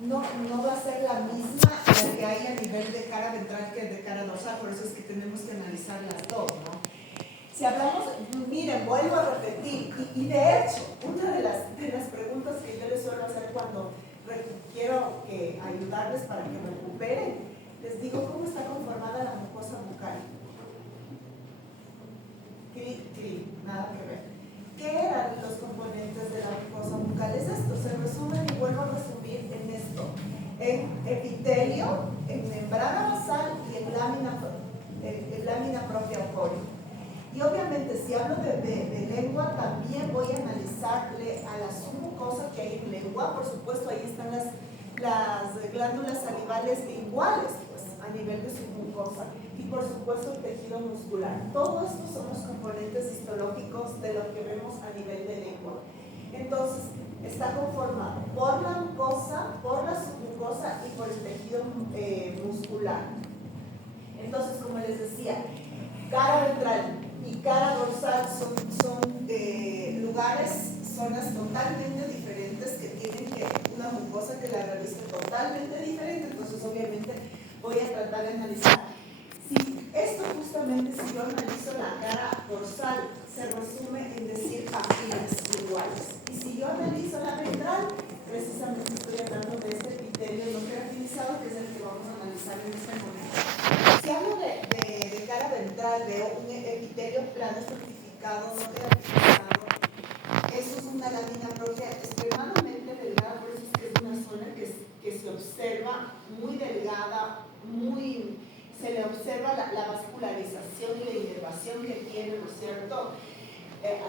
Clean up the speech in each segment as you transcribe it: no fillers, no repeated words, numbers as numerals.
no va a ser la misma la que hay a nivel de cara ventral que de cara dorsal, por eso es que tenemos que analizar las dos, ¿no? Si hablamos, miren, vuelvo a repetir, y de hecho, una de las preguntas que yo les suelo hacer cuando quiero ayudarles para que recuperen, les digo, ¿cómo está conformada la mucosa bucal? Nada que ver. ¿Qué eran los componentes de la mucosa bucal? Es esto, se resumen y vuelvo a resumir en esto: en epitelio, en membrana basal y en lámina propia o corio. Y obviamente si hablo de lengua, también voy a analizarle a la submucosa que hay en lengua. Por supuesto, ahí están las glándulas salivales linguales, pues, a nivel de submucosa. Y por supuesto el tejido muscular. Todo esto son los componentes histológicos de lo que vemos a nivel de lengua. Entonces, está conformado por la mucosa, por la submucosa y por el tejido muscular. Entonces, como les decía, cara ventral y cara dorsal son lugares, zonas totalmente diferentes que tienen una mucosa que la realiza totalmente diferente. Entonces, obviamente, voy a tratar de analizar. Si esto justamente, si yo analizo la cara dorsal, se resume en decir papilas iguales. Y si yo analizo la ventral, precisamente estoy hablando de este epitelio no queratinizado, que es el que vamos a analizar en este momento. Si hablo de cara ventral, de un epitelio plano estratificado, no queratinizado, eso es una lámina propia extremadamente delgada, por eso es que es una zona que se observa muy delgada, se le observa la vascularización y la inervación que tiene, ¿no es cierto?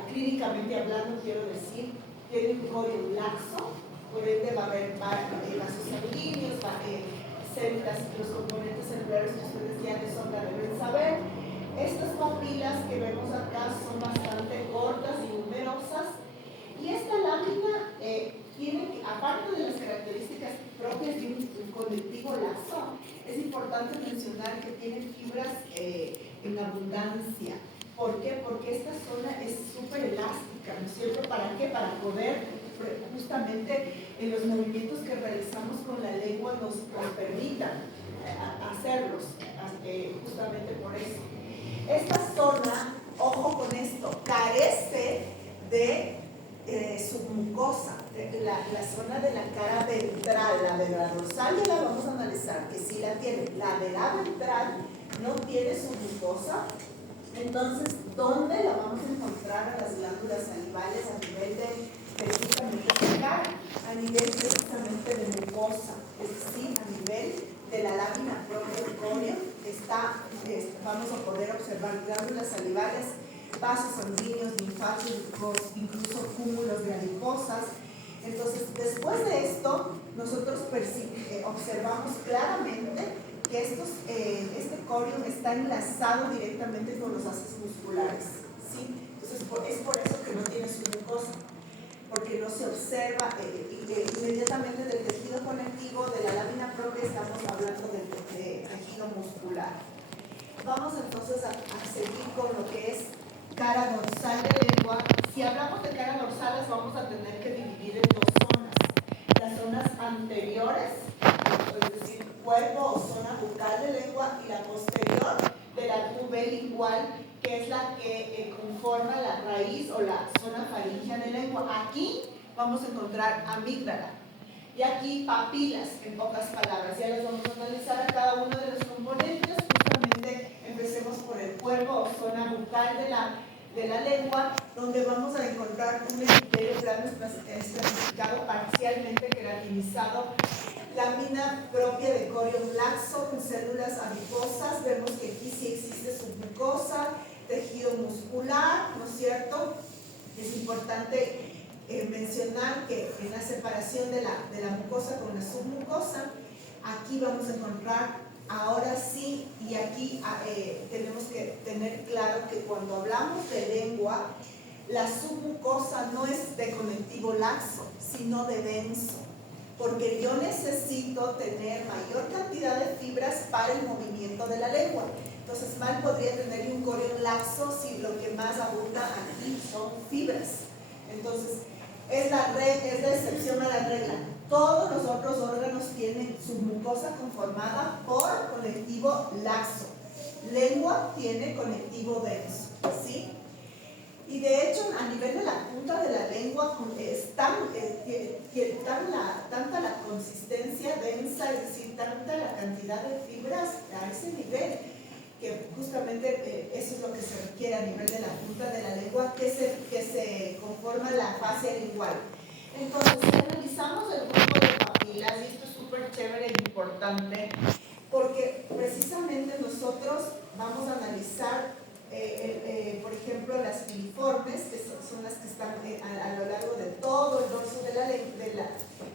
Clínicamente hablando, quiero decir, tiene un corio laxo, por ende va a haber vasos sanguíneos, células, los componentes celulares que ustedes ya de sobra deben saber. Estas papilas que vemos acá son bastante cortas y numerosas, y esta lámina tiene, aparte de las características propias de un conectivo laxo, es importante mencionar que tiene fibras en abundancia. ¿Por qué? Porque esta zona es súper elástica, ¿no es cierto? ¿Para qué? Para poder, justamente en los movimientos que realizamos con la lengua, nos permitan hacerlos, justamente por eso. Esta zona, ojo con esto, carece de submucosa, la zona de la cara ventral, la de la dorsal ya la vamos a analizar, que sí la tiene. La de la ventral no tiene submucosa. Entonces, ¿dónde la vamos a encontrar a las glándulas salivales a nivel de precisamente de cara? A nivel precisamente de mucosa, es decir, a nivel de la lámina propia del corio, vamos a poder observar glándulas salivales, vasos sanguíneos, linfáticos, incluso cúmulos de adiposas. Entonces, después de esto, nosotros observamos claramente que este corium está enlazado directamente con los haces musculares, ¿sí? Entonces, es por eso que no tiene submucosa, porque no se observa inmediatamente del tejido conectivo, de la lámina propia, estamos hablando del tejido muscular. Vamos entonces a seguir con lo que es cara dorsal de lengua. Si hablamos de cara dorsal, las vamos a tener que dividir en dos zonas. Las zonas anteriores, es decir, cuerpo o zona bucal de lengua, y la posterior de la tube lingual, que es la que conforma la raíz o la zona faríngea de lengua. Aquí vamos a encontrar amígdala y aquí papilas, en pocas palabras. Ya las vamos a analizar a cada uno de los componentes. Justamente empecemos por el cuerpo o zona bucal de la lengua, donde vamos a encontrar un epitelio plano estratificado, parcialmente queratinizado, lámina propia de corium laxo con células adiposas. Vemos que aquí sí existe submucosa, tejido muscular, ¿no es cierto? Es importante mencionar que en la separación de la mucosa con la submucosa, aquí vamos a encontrar, ahora sí, y aquí tenemos que tener claro que cuando hablamos de lengua, la submucosa no es de conectivo laxo, sino de denso, porque yo necesito tener mayor cantidad de fibras para el movimiento de la lengua. Entonces, mal podría tener un corium laxo si lo que más abunda aquí son fibras. Entonces, es la excepción a la regla. Todos los otros órganos tienen su mucosa conformada por conectivo laxo. Lengua tiene conectivo denso, ¿sí? Y de hecho, a nivel de la punta de la lengua es tanta la consistencia densa, es decir, tanta la cantidad de fibras a ese nivel, que justamente eso es lo que se requiere a nivel de la punta de la lengua, que se conforma la fascia lingual. Entonces, si analizamos el grupo de papilas, y esto es súper chévere e importante, porque precisamente nosotros vamos a analizar, por ejemplo, las filiformes, que son las que están a lo largo de todo el dorso de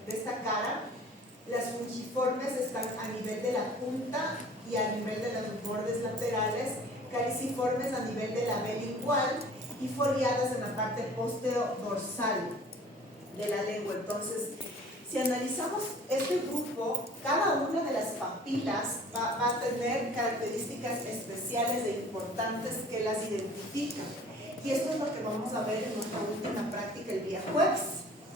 esta cara. Las fungiformes están a nivel de la punta y a nivel de los bordes laterales, caliciformes a nivel de la B lingual y foliadas en la parte postero-dorsal de la lengua. Entonces, si analizamos este grupo, cada una de las papilas va a tener características especiales e importantes que las identifican. Y esto es lo que vamos a ver en nuestra última práctica el día jueves,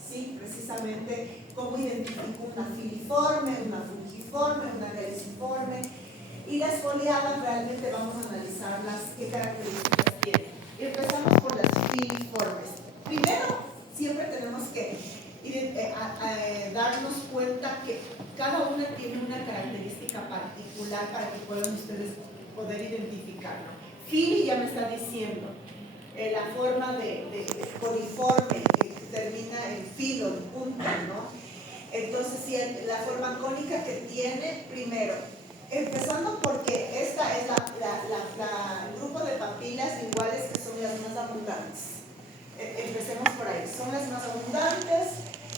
¿sí? Precisamente cómo identifico una filiforme, una fungiforme, una caliciforme. Y las foliadas realmente vamos a analizarlas, qué características tienen. Empezamos por las filiformes. Primero, siempre tenemos que darnos cuenta que cada una tiene una característica particular para que puedan ustedes poder identificarlo. Fili ya me está diciendo la forma de coniforme que termina en filo, en punta, ¿no? Entonces, si la forma cónica que tiene, primero, empezando porque esta es el grupo de papilas iguales que son las más abundantes. Empecemos por ahí, son las más abundantes,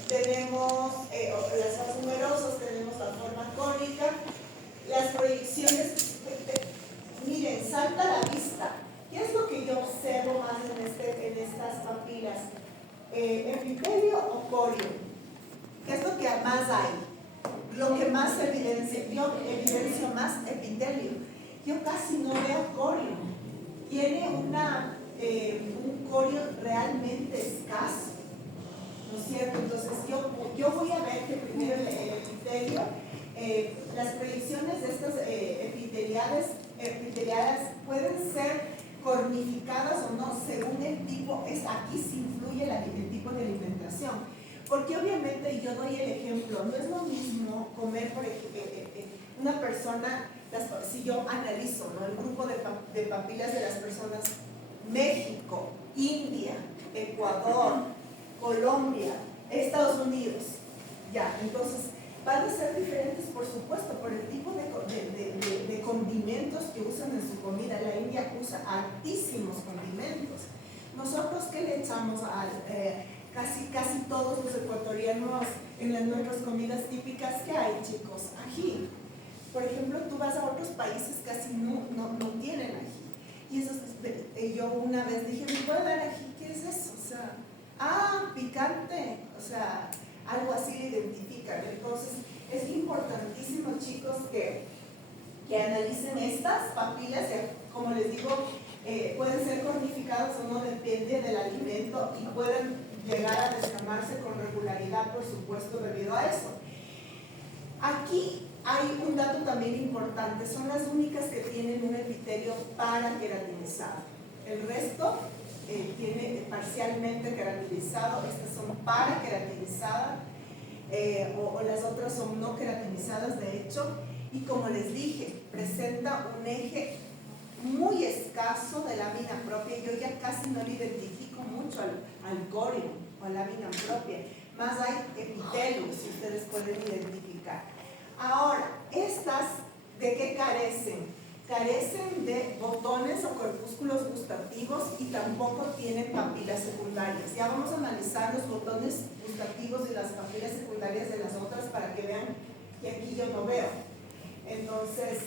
tenemos las más numerosas, tenemos la forma cónica, las proyecciones, miren, salta a la vista. ¿Qué es lo que yo observo más en estas papilas? ¿Epitelio o corio? ¿Qué es lo que más hay? Lo que más evidencia, yo evidencio más epitelio. Yo casi no veo corio. Tiene un corio realmente escaso, ¿no es cierto? Entonces yo voy a ver que primero el epitelio, las proyecciones de estas epiteliadas pueden ser cornificadas o no según el tipo. Aquí sí influye el tipo de alimentación, porque obviamente, y yo doy el ejemplo, no es lo mismo comer, por ejemplo, una persona, si yo analizo, ¿no?, el grupo de papilas de las personas México, India, Ecuador, Colombia, Estados Unidos, ya, entonces van a ser diferentes, por supuesto, por el tipo de condimentos que usan en su comida. La India usa altísimos condimentos. Nosotros, ¿qué le echamos casi todos los ecuatorianos en nuestras comidas típicas? ¿Qué hay, chicos? Ají. Por ejemplo, tú vas a otros países, casi no tienen ají. Y eso, yo una vez dije, ¿me puede dar ají? ¿Qué es eso? O sea, picante. O sea, algo así lo identifican. Entonces, es importantísimo, chicos, que analicen estas papilas. Como les digo, pueden ser cornificadas o no, depende del alimento, y pueden llegar a descamarse con regularidad, por supuesto, debido a eso. Aquí hay un dato también importante, son las únicas que tienen un epitelio parakeratinizado. El resto tiene parcialmente keratinizado, estas son parakeratinizadas, o las otras son no keratinizadas, de hecho, y como les dije, presenta un eje muy escaso de lámina propia. Yo ya casi no le identifico mucho al corio o a lámina propia, más hay epitelio, si ustedes pueden identificar. Ahora, estas, ¿de qué carecen? Carecen de botones o corpúsculos gustativos y tampoco tienen papilas secundarias. Ya vamos a analizar los botones gustativos y las papilas secundarias de las otras para que vean que aquí yo no veo. Entonces,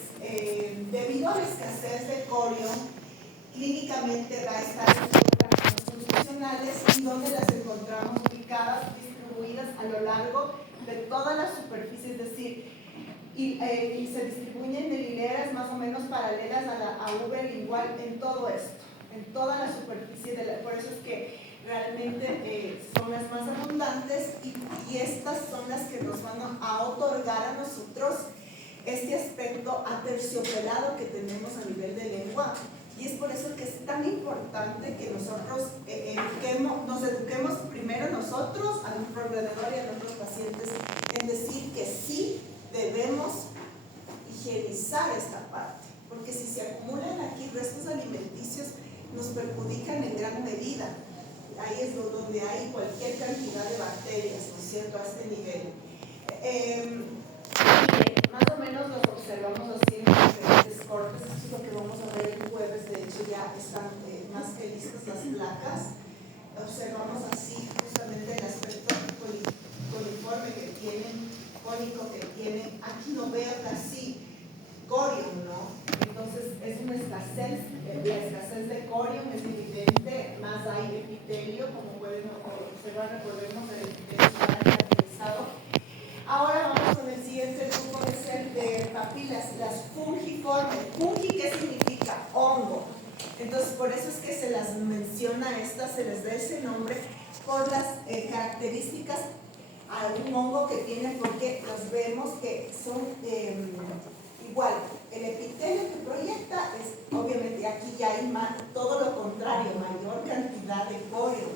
debido a la escasez de corio, clínicamente va a estar en órganos funcionales, y donde las encontramos ubicadas, distribuidas a lo largo de toda la superficie, es decir, y se distribuyen de hileras más o menos paralelas a V lingual en todo esto, en toda la superficie por eso es que realmente son las más abundantes y estas son las que nos van a otorgar a nosotros este aspecto aterciopelado que tenemos a nivel de lengua. Y es por eso que es tan importante que nosotros nos eduquemos primero nosotros, a nuestro alrededor y a nuestros pacientes, en decir que sí debemos higienizar esta parte, porque si se acumulan aquí restos alimenticios nos perjudican en gran medida. Ahí es donde hay cualquier cantidad de bacterias, ¿no es cierto?, a este nivel. Más o menos los observamos así en diferentes cortes. Esto es lo que vamos a ver el jueves. De hecho ya están más que listas las placas. Observamos así justamente el aspecto coliforme que tienen, cónico que tienen. Aquí no veo casi corium, ¿no? Entonces es una escasez, la escasez de corium es evidente, más hay epitelio, como pueden observar. Recordemos el epitelio está caracterizado. Ahora vamos con el siguiente grupo de papilas, las fungiformes. Fungi, ¿qué significa? Hongo. Entonces, por eso es que se las menciona se les da ese nombre por las características a un hongo que tienen, porque los vemos que son igual. El epitelio que proyecta es, obviamente, aquí ya hay todo lo contrario, mayor cantidad de corium.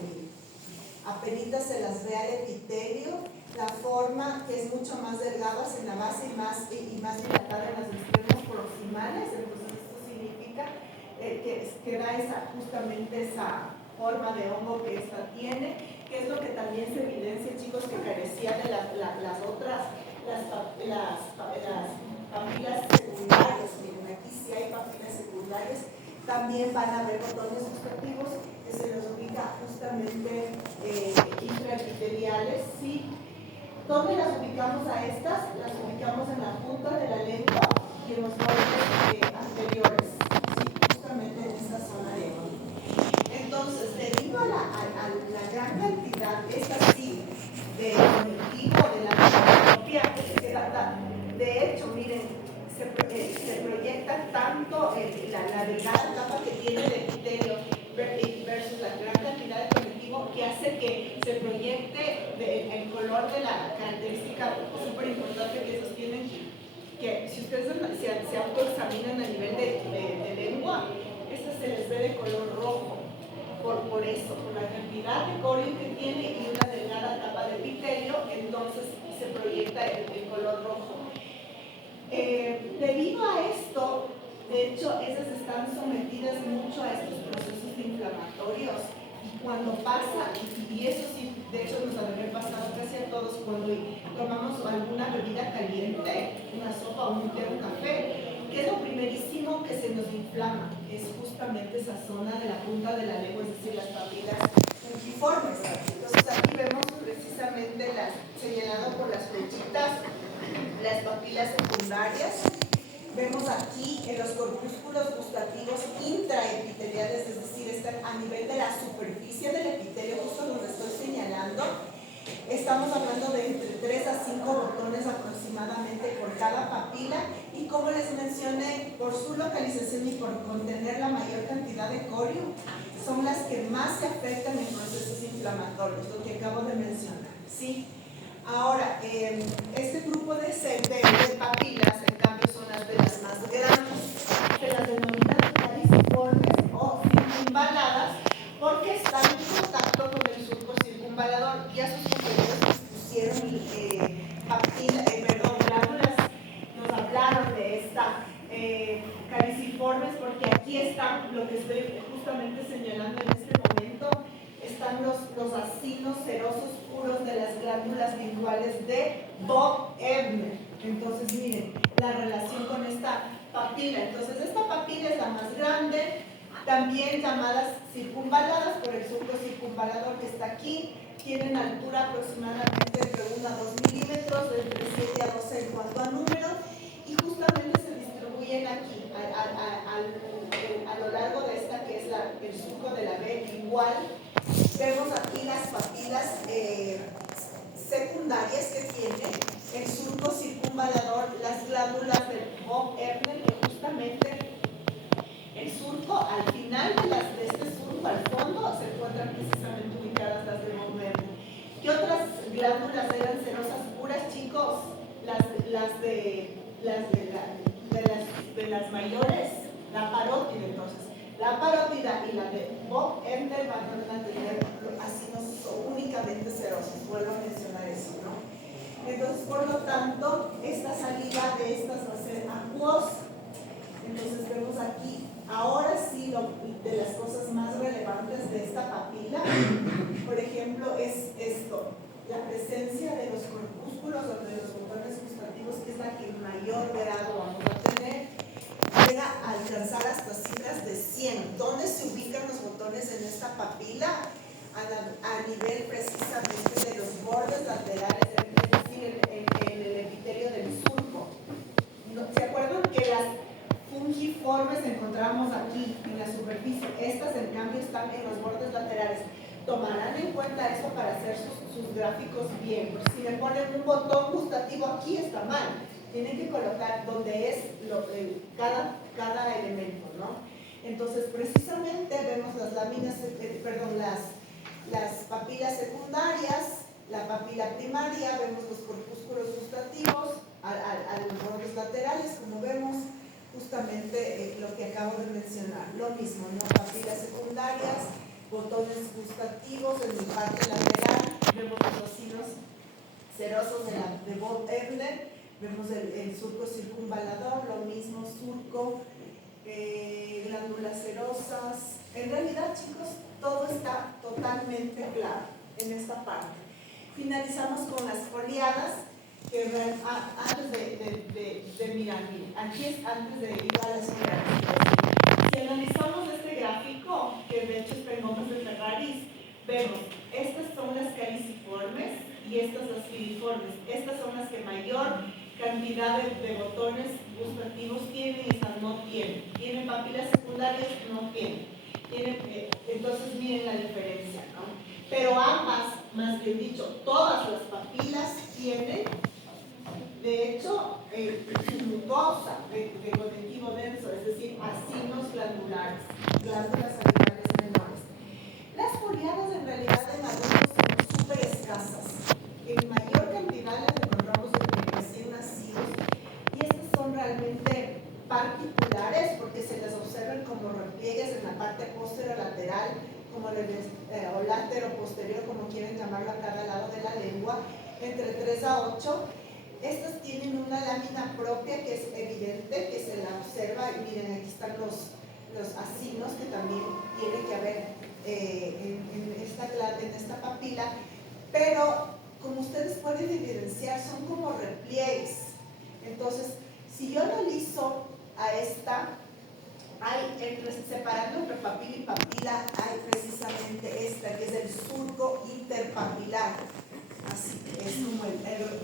Apenitas se las ve al epitelio. La forma, que es mucho más delgada en la base y más dilatada en los extremos proximales. Entonces esto significa que da justamente esa forma de hongo que esta tiene, que es lo que también se evidencia, chicos, que carecía de las papilas secundarias. Miren, aquí sí hay papilas secundarias. También van a haber botones gustativos que se los ubica justamente intraepiteliales, ¿sí? ¿Dónde las ubicamos a estas? Las ubicamos en la punta de la lengua y en los bordes anteriores, ¿sí? Justamente en esta zona de aquí. Entonces, debido a la gran cantidad, esta sí, de conectivo de la propia, de hecho, miren, se proyecta tanto la delgada capa que tiene el epitelio versus la gran cantidad de conectivo, que hace que se proyecte el color de la característica súper importante que sostienen, que si ustedes se autoexaminan a nivel de lengua, esto se les ve de color rojo, por eso, por la cantidad de corium que tiene y una delgada capa de epitelio, entonces se proyecta el color rojo. Debido a esto, de hecho, esas están sometidas mucho a estos procesos inflamatorios, y cuando pasa, y eso sí, de hecho nos ha de haber pasado casi a todos cuando tomamos alguna bebida caliente, una sopa, un té, un café, que es lo primerísimo que se nos inflama, es justamente esa zona de la punta de la lengua, es decir, las papilas fungiformes. Entonces aquí vemos precisamente señalado por las flechitas, las papilas secundarias. Vemos aquí en los corpúsculos gustativos intraepiteliales, es decir, están a nivel de la superficie del epitelio, justo donde estoy señalando. Estamos hablando de entre 3 a 5 botones aproximadamente por cada papila, y como les mencioné, por su localización y por contener la mayor cantidad de corium, son las que más se afectan en procesos inflamatorios, lo que acabo de mencionar, ¿sí? Ahora, este grupo de papilas, en cambio, son las de las más grandes, se las denominan caliciformes o circunvaladas, porque están en contacto con el surco circunvalador. Ya sus compañeros pusieron glándulas, nos hablaron de esta caliciformes, porque aquí están, lo que estoy justamente señalando en este momento, están los acinos serosos puros de las glándulas linguales de Bob Ebner. Entonces, miren, la relación con esta papila. Entonces, esta papila es la más grande, también llamadas circunvaladas por el surco circunvalador que está aquí. Tienen altura aproximadamente entre 1 a 2 milímetros, de entre 7 a 12 en cuanto a número, y justamente se distribuyen aquí, a lo largo de esta que es el surco de la B igual. Vemos aquí las papilas secundarias que tiene el surco circunvalador, las glándulas de Bob Ebner, que justamente el surco, al final de este surco, al fondo, se encuentran precisamente La parótida y la de Bob Ender van a tener acinos únicamente serosos, vuelvo a mencionar eso, ¿no? Entonces, por lo tanto, esta salida de estas va a ser acuosa. Entonces vemos aquí, ahora sí, de las cosas más relevantes de esta papila, por ejemplo, es esto, la presencia de los corpúsculos o de los botones gustativos, que es la que en mayor grado vamos a tener, llega a alcanzar hasta cifras de 100. ¿Dónde se ubican los botones en esta papila? A nivel precisamente de los bordes laterales, es decir, en el epitelio del surco. ¿Se acuerdan que las fungiformes encontramos aquí en la superficie? Estas, en cambio, están en los bordes laterales. Tomarán en cuenta eso para hacer sus gráficos bien. Si le ponen un botón gustativo aquí, está mal. Tienen que colocar donde es cada elemento, ¿no? Entonces, precisamente vemos las láminas, las papilas secundarias, la papila primaria, vemos los corpúsculos gustativos a los bordes laterales, como vemos justamente lo que acabo de mencionar. Lo mismo, ¿no? Papilas secundarias, botones gustativos en la parte lateral, vemos los acinos serosos de Bob Ender, vemos el surco circunvalador, lo mismo surco, glándulas serosas. En realidad, chicos, todo está totalmente claro en esta parte. Finalizamos con las foliadas, que antes de mirar, aquí es antes de ir a las foliadas. Si analizamos este gráfico, que de hecho está en gomas de Ferraris, vemos, estas son las caliciformes y estas las filiformes. Estas son las que mayor cantidad de botones gustativos tienen y estas no tienen. Tienen papilas secundarias, no tienen. Entonces miren la diferencia, ¿no? Pero ambas, más bien dicho, todas las papilas tienen, de hecho, mucosa de conectivo denso, es decir, acinos glandulares, glándulas salivales menores. Las foliadas en realidad en adultos son súper escasas. En mayor cantidad las encontramos en recién nacidos y estas son realmente particulares porque se les observan como repliegues en la parte posterolateral, como o lateroposterior, como quieren llamarlo a cada lado de la lengua, entre 3 a 8. Estas tienen una lámina propia que es evidente, que se la observa, y miren, aquí están los acinos que también tiene que haber en esta papila, pero como ustedes pueden evidenciar, son como repliegues. Entonces, si yo analizo a esta, separando entre papila y papila, hay precisamente esta, que es el surco interpapilar. Así es como el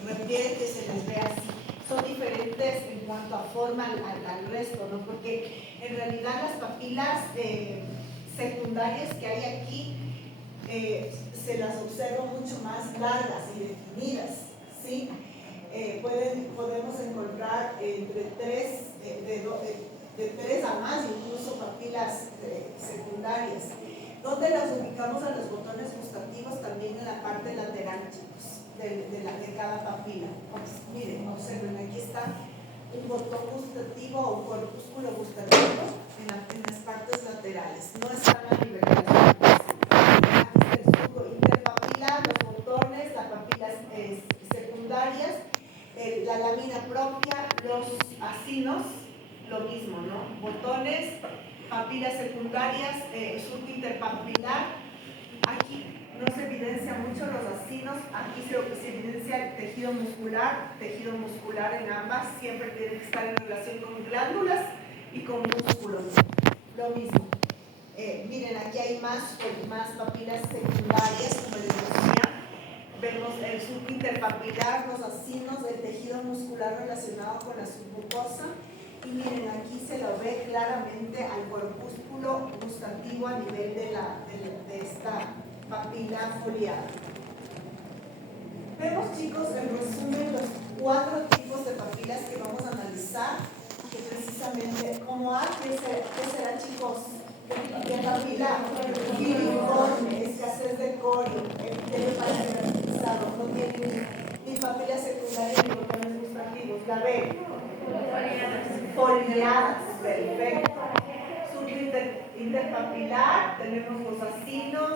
repliegue que se les ve así. Son diferentes en cuanto a forma al resto, ¿no? Porque en realidad las papilas secundarias que hay aquí se las observa mucho más largas y definidas, ¿sí? Podemos encontrar entre 3 a más incluso papilas secundarias. ¿Dónde las ubicamos a los botones gustativos? También en la parte lateral, chicos, de cada papila. Miren, observen, aquí está un botón gustativo o un corpúsculo gustativo en las partes laterales. No están a nivel de las papilas. Aquí está el surco interpapilar, los botones, las papilas secundarias, la lámina propia, los acinos, lo mismo, ¿no? Botones, papilas secundarias, surco interpapilar. Aquí no se evidencia mucho los acinos, aquí se evidencia el tejido muscular en ambas, siempre tiene que estar en relación con glándulas y con músculos. Lo mismo. Miren, aquí hay más papilas secundarias, como les decía. Vemos el surco interpapilar, los acinos, el tejido muscular relacionado con la submucosa. Y miren, aquí se lo ve claramente al corpúsculo gustativo a nivel de esta papila foliada. Vemos, chicos, en resumen los 4 tipos de papilas que vamos a analizar, que precisamente, como A, ¿qué será, chicos? De papila filiforme, escasez de corio, epitelio parasitatizado, no tiene ni papila secundaria ni botones gustativos. La B, foliadas, perfecto. interpapilar, tenemos los acinos,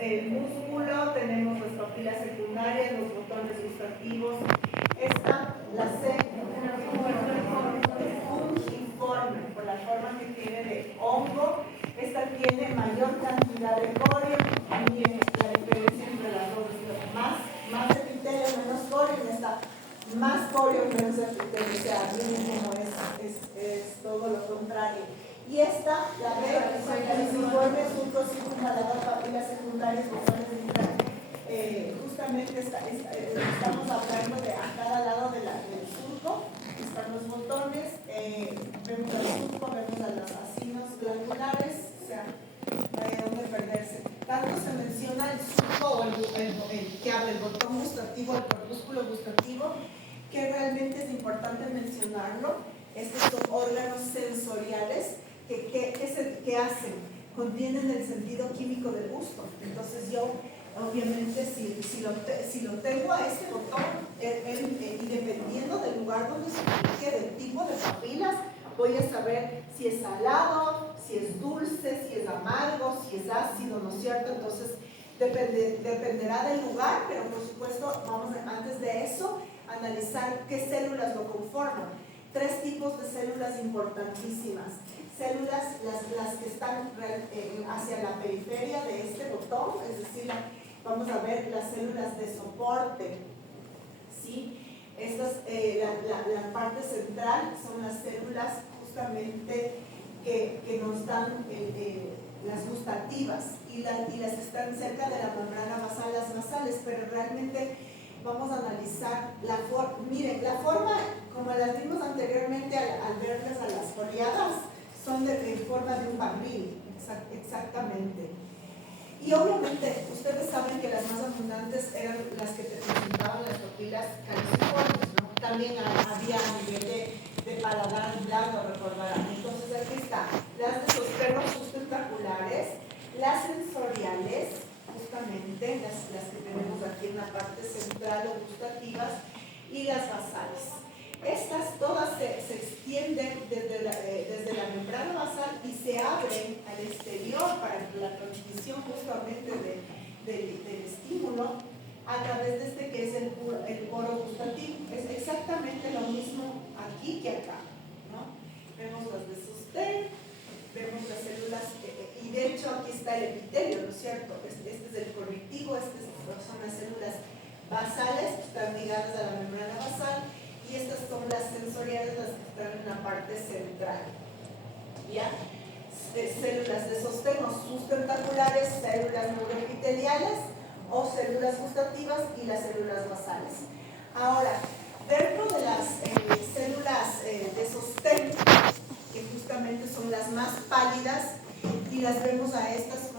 el músculo, tenemos las papilas secundarias, los botones gustativos. Esta, la C, fungiforme, por la forma que tiene de hongo. Esta tiene mayor cantidad de corio. Miren la diferencia entre las dos, más epitelio, menos corio, y esta más corio, menos epitelio, o sea, miren cómo es todo lo contrario. Y esta, la B, fungiforme, surco circunvalador, papilas secundarias, botones de justamente estamos hablando de a cada lado del surco, están los botones, vemos al surco, vemos a los acinos glandulares, o sea, no hay dónde perderse. Tanto se menciona el surco o que habla el botón gustativo, el corpúsculo gustativo, que realmente es importante mencionarlo. Estos son órganos sensoriales que hacen, contienen el sentido químico del gusto. Entonces yo, obviamente, si lo tengo a este botón, y dependiendo del lugar donde se ubique, del tipo de papilas, voy a saber si es salado, si es dulce, si es amargo, si es ácido, ¿no es cierto? Entonces dependerá del lugar, pero por supuesto vamos antes de eso a analizar qué células lo conforman. 3 tipos de células importantísimas. Células, las que están hacia la periferia de este botón, es decir, vamos a ver las células de soporte, ¿sí? Estas, la parte central son las células justamente que nos dan las gustativas, y las que están cerca de la membrana basal, las basales, pero realmente vamos a analizar la forma. Miren, la forma, como las vimos anteriormente al verlas a las foliadas, son de forma de un barril, exactamente. Y obviamente, ustedes saben que las más abundantes eran las que te presentaban las papilas caliciformes, ¿no? También había a nivel de paladar blando, recordarán. Entonces aquí está, las de sostén sustentaculares, las sensoriales, justamente, las que tenemos aquí en la parte central o gustativas, y las basales. Estas todas se extienden desde la membrana basal y se abren al exterior para la transmisión justamente del estímulo a través de este que es el poro gustativo. Es exactamente lo mismo aquí que acá, ¿no? Vemos las de sostén, vemos las células, y de hecho aquí está el epitelio, ¿no es cierto? Este es el conectivo, son las células basales que están ligadas a la membrana basal, y estas son las sensoriales, las que están en la parte central. ¿Ya? Células de sostén o sustentaculares, células neuroepiteliales o células gustativas, y las células basales. Ahora, dentro de las células de sostén, que justamente son las más pálidas, y las vemos a estas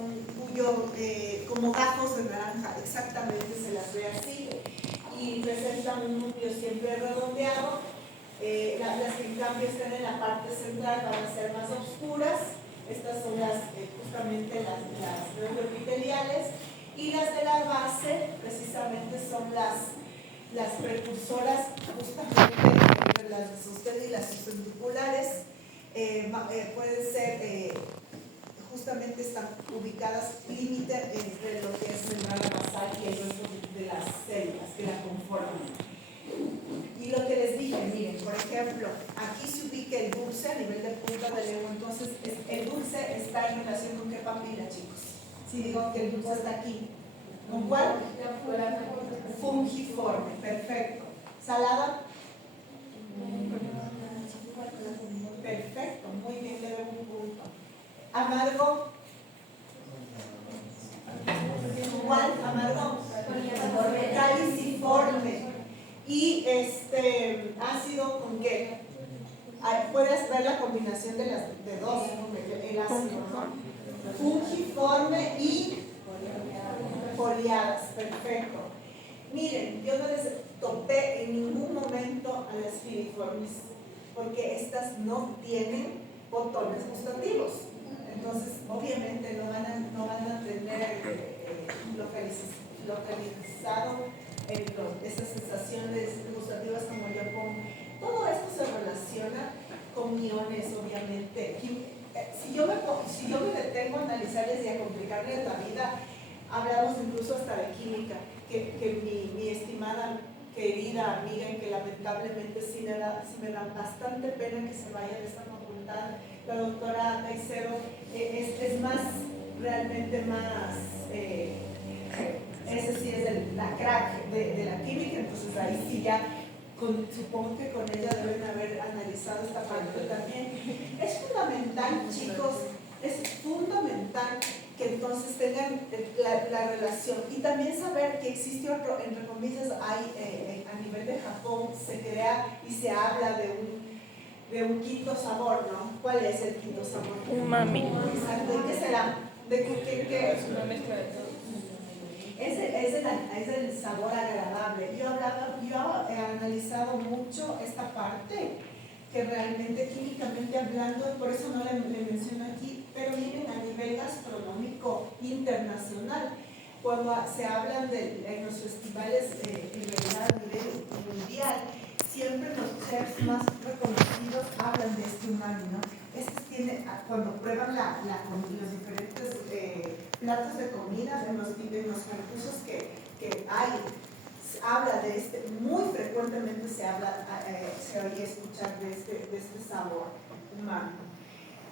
como gajos de naranja, exactamente se las ve así, y presentan un núcleo siempre redondeado. Las que en cambio están en la parte central van a ser más oscuras. Estas son justamente las neuroepiteliales, y las de la base precisamente son las precursoras justamente entre las de sostén y las sustentaculares. Pueden ser justamente, están ubicadas límite entre lo que es membrana basal y el resto de las células que la conforman. Y lo que les dije, miren, por ejemplo, aquí se ubica el dulce a nivel de punta de lengua. Entonces el dulce está en relación con qué papila, chicos. Si digo que el dulce está aquí, ¿con cuál? Fungiforme, perfecto. ¿Salada? Perfecto, muy bien, le doy un punto. Amargo, igual, amargo, caliciforme. Y ácido, ¿con qué? Puedes ver la combinación de dos, el ácido, ¿no? Fungiforme y foliadas, perfecto. Miren, yo no les topé en ningún momento a las filiformes, porque estas no tienen botones gustativos. Entonces, obviamente no van a tener localizado esas sensaciones gustativas como yo pongo. Todo esto se relaciona con iones, obviamente. Si yo me analizarles y a complicarles la vida. Hablamos incluso hasta de química, que mi estimada, querida amiga, en que lamentablemente sí me da bastante pena que se vaya de esta facultad, la doctora Taicero, es más, realmente más, ese sí es la crack de la química, entonces ahí sí ya, supongo que con ella deben haber analizado esta parte también. Es fundamental, chicos, es fundamental que entonces tengan la relación y también saber que existe otro, entre comillas, hay a nivel de Japón se crea y se habla de un quinto sabor, ¿no? ¿Cuál es el quinto sabor? Umami. Exacto, ¿y qué será? ¿De qué? Es una mezcla de todo. Es el sabor agradable. Yo he analizado mucho esta parte, que realmente químicamente hablando, por eso no le menciono aquí, pero miren a nivel gastronómico internacional, cuando se hablan en los festivales en realidad a nivel mundial, siempre los chefs más reconocidos hablan de este umami, ¿no? Cuando prueban los diferentes platos de comida en los concursos que hay, habla de muy frecuentemente se oye escuchar de este sabor humano.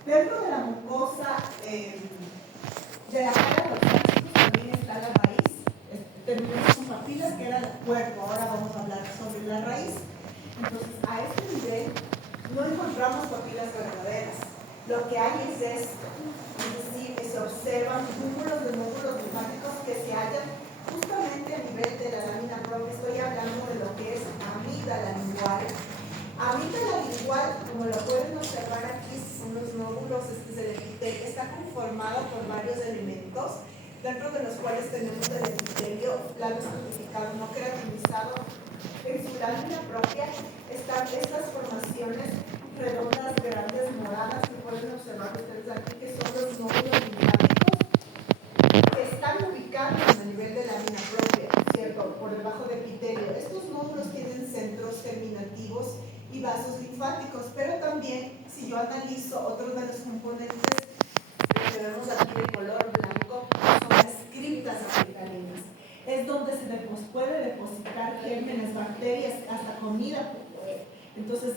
Dentro de la mucosa de la cara de los ácidos también está la raíz. Terminamos con papilas, que era el cuerpo, ahora vamos a hablar sobre la raíz. Entonces, a este nivel no encontramos papilas verdaderas. Lo que hay es esto, es decir, que se observan cúmulos de nódulos linfáticos que se hallan justamente a nivel de la lámina propia. Estoy hablando de lo que es amígdala lingual. Amígdala lingual, como lo pueden observar aquí, son los nódulos, este es el epitelio, está conformado por varios elementos, dentro de los cuales tenemos el epitelio plano estratificado, no queratinizado. En su lámina propia están estas formaciones redondas, grandes, moradas, que pueden observar ustedes aquí, que son los nódulos linfáticos, que están ubicados a nivel de lámina propia, ¿cierto? Por debajo del epitelio. Estos nódulos tienen centros terminativos y vasos linfáticos, pero también, si yo analizo otros de los componentes que vemos aquí de color blanco, son las criptas apicalinas. Es donde se puede depositar gérmenes, bacterias, hasta comida. Entonces,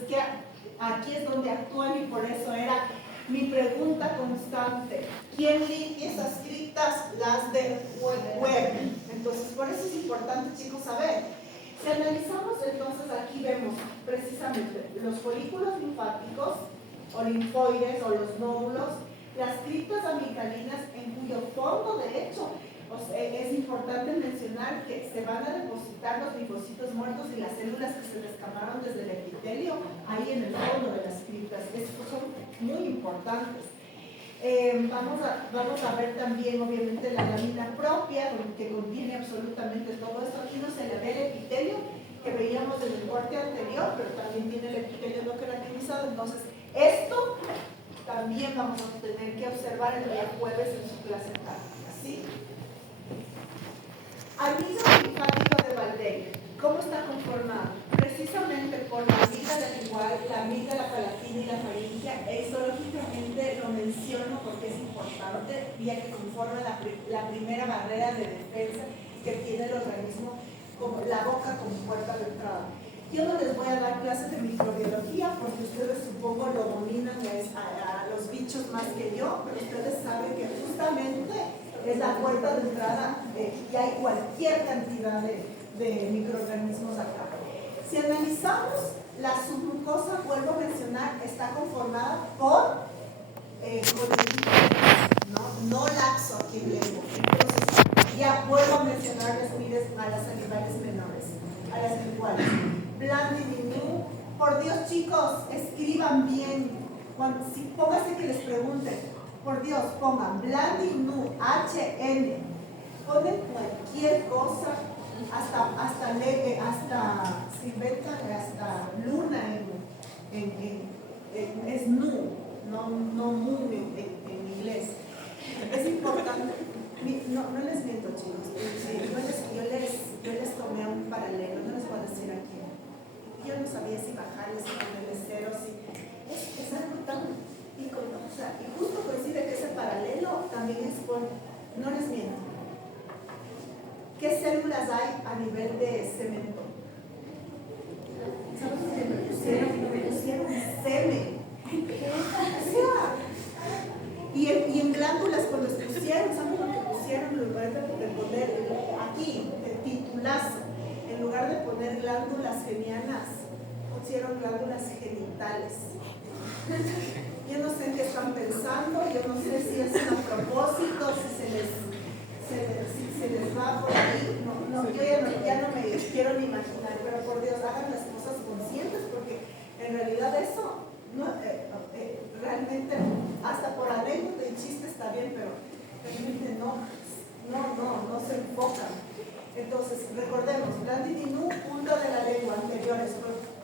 aquí es donde actúan y por eso era mi pregunta constante. ¿Quién limpia esas criptas? Las del web. Entonces, por eso es importante, chicos, saber. Si analizamos, entonces aquí vemos precisamente los folículos linfáticos o linfoides o los nódulos, las criptas amigdalinas en cuyo fondo, de hecho, es importante mencionar que se van a depositar los linfocitos muertos y las células que se descamaron desde el epitelio ahí en el fondo de las criptas. Estos son muy importantes. Vamos a ver también, obviamente, la lámina propia, que contiene absolutamente todo esto. Aquí no se le ve el epitelio que veíamos en el corte anterior, pero también tiene el epitelio no queratinizado. Entonces, esto también vamos a tener que observar el día jueves en su clase práctica, ¿sí? Anillo linfático de Waldeck, ¿cómo está conformado? Precisamente por la amígdala lingual, la amígdala palatina y la faríngea. Histológicamente lo menciono porque es importante, ya que conforma la primera barrera de defensa que tiene el organismo, como la boca como puerta de entrada. Yo no les voy a dar clases de microbiología porque ustedes supongo lo dominan a los bichos más que yo, pero ustedes saben que justamente es la puerta de entrada y hay cualquier cantidad de microorganismos acá. Si analizamos la submucosa, vuelvo a mencionar, está conformada por no laxo aquí en lengua. Entonces, ya vuelvo a mencionarles, miren, a las animales menores, a las linguales. Blandininu, por Dios, chicos, escriban bien. Póngase que les pregunten. Por Dios, pongan Blandinnu, HN, ponen cualquier cosa, hasta leve, hasta si inventan, hasta luna es nu, no moon en inglés. Es importante, no les miento, chicos, yo les tomé un paralelo, no les voy a decir aquí. Yo no sabía si bajarles, si ponerles cero, es algo tan... Y justo coincide que ese paralelo también es No les miento. ¿Qué células hay a nivel de cemento? ¿Sabes lo que me pusieron? Me pusieron semen. Y en glándulas cuando pusieron, ¿sabes lo que pusieron? En lugar de poner aquí, el titulazo, en lugar de poner glándulas genianas, pusieron glándulas genitales. Yo no sé en qué están pensando, yo no sé si es a propósito, si se les va por ahí. No, yo ya no me quiero ni imaginar, pero por Dios, hagan las cosas conscientes, porque en realidad eso realmente, hasta por anécdota y chiste está bien, pero realmente no se enfocan. Entonces, recordemos, Blandininu, punto de la lengua anteriores,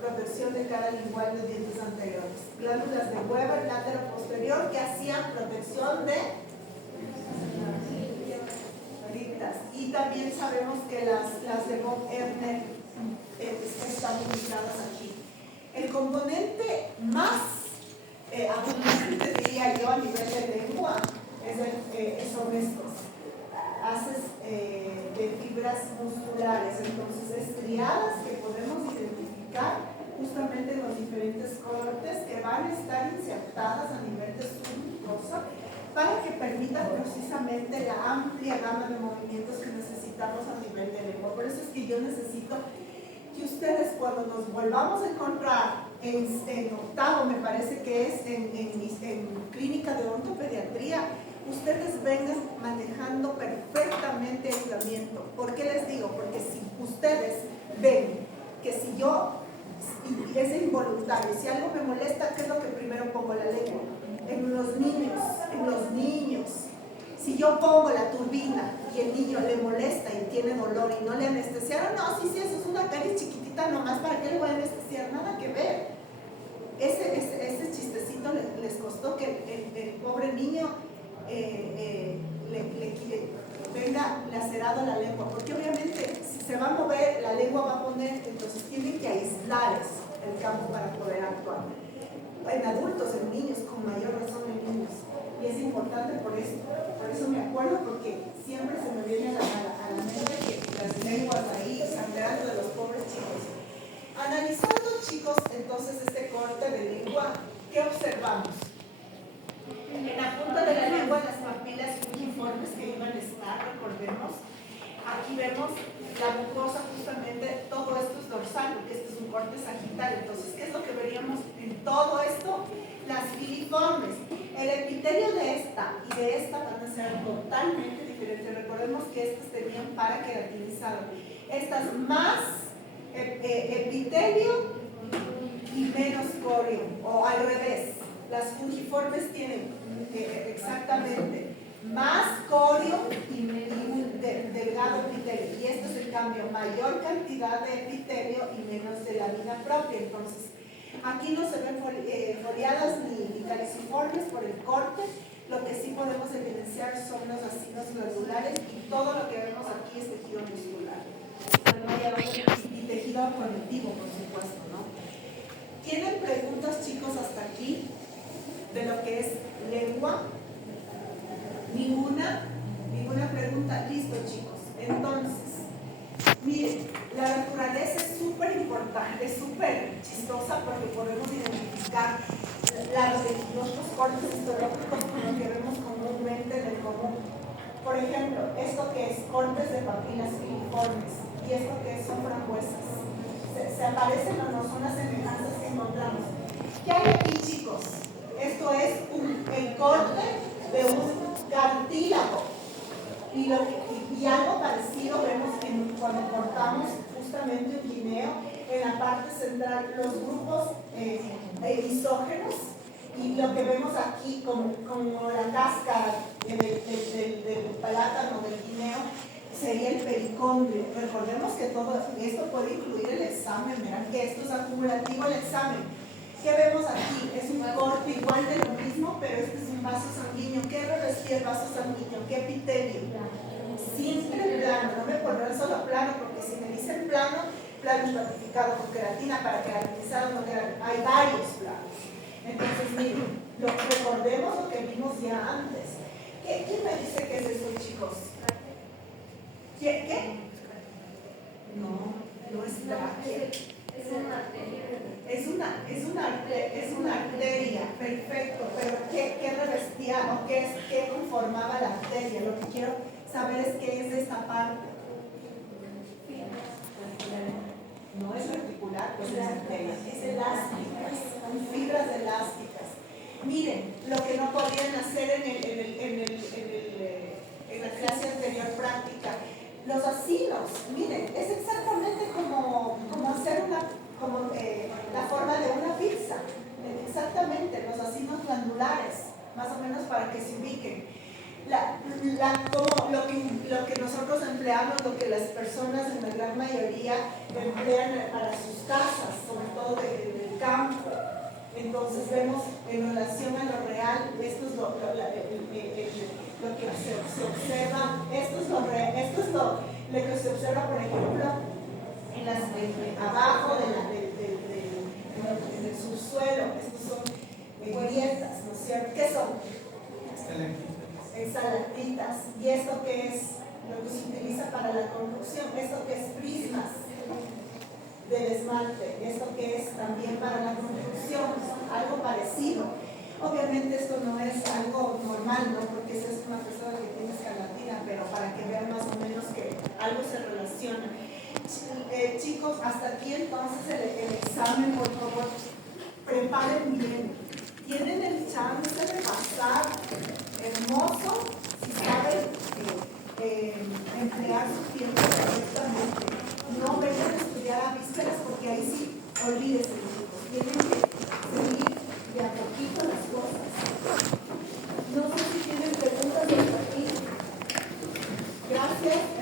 protección de cara lingual de dientes anteriores. Glándulas de Weber, látero posterior, que hacían protección de dictas. Y también sabemos que las de Bob Erner están ubicadas aquí. El componente más abundante, diría yo, a nivel de lengua son estos haces de fibras musculares, entonces estriadas que podemos identificar justamente en los diferentes cortes que van a estar insertadas a nivel de su mucosa para que permitan precisamente la amplia gama de movimientos que necesitamos a nivel de lengua. Por eso es que yo necesito que ustedes, cuando nos volvamos a encontrar en octavo, me parece que es en clínica de odontopediatría, ustedes vengan manejando perfectamente el aislamiento. ¿Por qué les digo? Porque si ustedes ven que si yo, es involuntario, si algo me molesta, ¿qué es lo que primero pongo? La lengua. En los niños. Si yo pongo la turbina y el niño le molesta y tiene dolor y no le anestesiaron, no, sí, eso es una caries chiquitita nomás, ¿para qué le voy a anestesiar? Nada que ver. Ese chistecito les costó que el pobre niño venga lacerado la lengua, porque obviamente si se va a mover, la lengua va a poner, entonces tienen que aislar el campo para poder actuar. En adultos, en niños, con mayor razón en niños. Y es importante por eso me acuerdo, porque siempre se me viene a la mente que las lenguas ahí, sangrando de los pobres chicos. Analizando, chicos, entonces este corte de lengua, ¿qué observamos? En la punta de la lengua, las papilas fungiformes que iban a estar, recordemos, aquí vemos la mucosa, justamente todo esto es dorsal, porque este es un corte sagital. Entonces, ¿qué es lo que veríamos en todo esto? Las filiformes. El epitelio de esta y de esta van a ser totalmente diferentes. Recordemos que estas tenían paraqueratinizado. Estas más epitelio y menos corio, o al revés. Las fungiformes tienen exactamente más corio y un delgado epitelio. Y esto es el cambio, mayor cantidad de epitelio y menos de lámina propia. Entonces, aquí no se ven foliadas ni caliciformes por el corte. Lo que sí podemos evidenciar son los acidos glandulares y todo lo que vemos aquí es tejido muscular. Y tejido conectivo, por supuesto, ¿no? ¿Tienen preguntas, chicos, hasta aquí de lo que es lengua? Ninguna pregunta. Listo, chicos. Entonces, miren, la naturaleza es súper importante, es súper chistosa, porque podemos identificar los cortes histológicos con lo que vemos comúnmente en el común. Por ejemplo, esto que es cortes de papilas filiformes y esto que son frambuesas. ¿Se aparecen o no? Son las semejanzas que encontramos. ¿Qué hay aquí, chicos? Esto es el corte de un cartílago. Y algo parecido vemos cuando cortamos justamente un guineo, en la parte central los grupos isógenos, y lo que vemos aquí como la cáscara del plátano, del guineo, sería el pericondrio. Recordemos que todo esto puede incluir el examen. Verán que esto es acumulativo el examen. ¿Qué vemos aquí? Es un corte igual de lo mismo, pero este es un vaso sanguíneo. ¿Qué revestía el vaso sanguíneo? ¿Qué epitelio? Siempre plano. No me pondrán solo plano, porque si me dicen plano estratificado con queratina, para queratinizar no queratina. Hay varios planos. Entonces, miren, recordemos lo que vimos ya antes. ¿Quién me dice qué es esto, chicos? ¿Qué? No es tráquea. Es una arteria, perfecto, pero ¿qué revestía o qué conformaba la arteria? Lo que quiero saber es qué es esta parte. No es articular, pues es arteria, es elástica, con fibras elásticas. Miren, lo que no podían hacer en la clase anterior práctica, los asinos, miren, es exactamente como hacer la forma de una pizza, exactamente, los asinos glandulares, más o menos para que se ubiquen. Como lo que nosotros empleamos, lo que las personas en la gran mayoría emplean para sus casas, sobre todo del campo. Entonces vemos en relación a lo real, esto es lo que se observa, esto es lo que se observa, por ejemplo, abajo del subsuelo. Estos son grietas, ¿no es cierto? ¿Qué son? Estalactitas. ¿Y esto qué es? Lo que se utiliza para la construcción. ¿Esto qué es? Prismas del esmalte. ¿Esto qué es? También para la construcción. Algo parecido. Obviamente esto no es algo normal, ¿no? Porque esa es una persona que tiene escalatina, pero para que vean más o menos que algo se relaciona. Chicos, hasta aquí entonces el examen, por favor, preparen bien. Tienen el chance de pasar hermoso si saben emplear su tiempo correctamente. No vengan a estudiar a vísperas porque ahí sí, olvídense, chicos. Tienen que seguir de a poquito las cosas. No sé si tienen preguntas de aquí. Gracias.